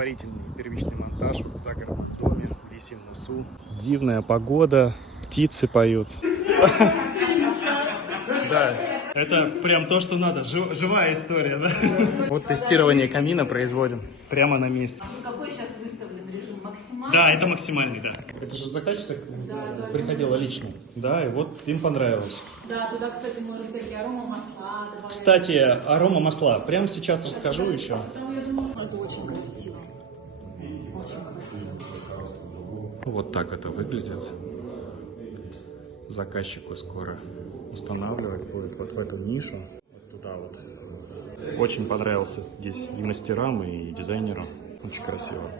благотворительный первичный монтаж в загородном доме в Лисьем лесу. Дивная погода, птицы поют. Да, это прям то, что надо. Живая история, да? Вот тестирование камина производим прямо на месте. Какой сейчас выставлен режим? Максимальный? Да, это максимальный, да. Это же заказчица приходила лично. Да, и вот им понравилось. Да, туда, кстати, можно всякие аромамасла добавлять. Кстати, аромамасла. Прямо сейчас расскажу еще. Это очень красиво. Очень красиво. Вот так это выглядит. Заказчику скоро устанавливать будет вот в эту нишу. Вот туда вот. Очень понравился здесь и мастерам, и дизайнерам. Очень красиво.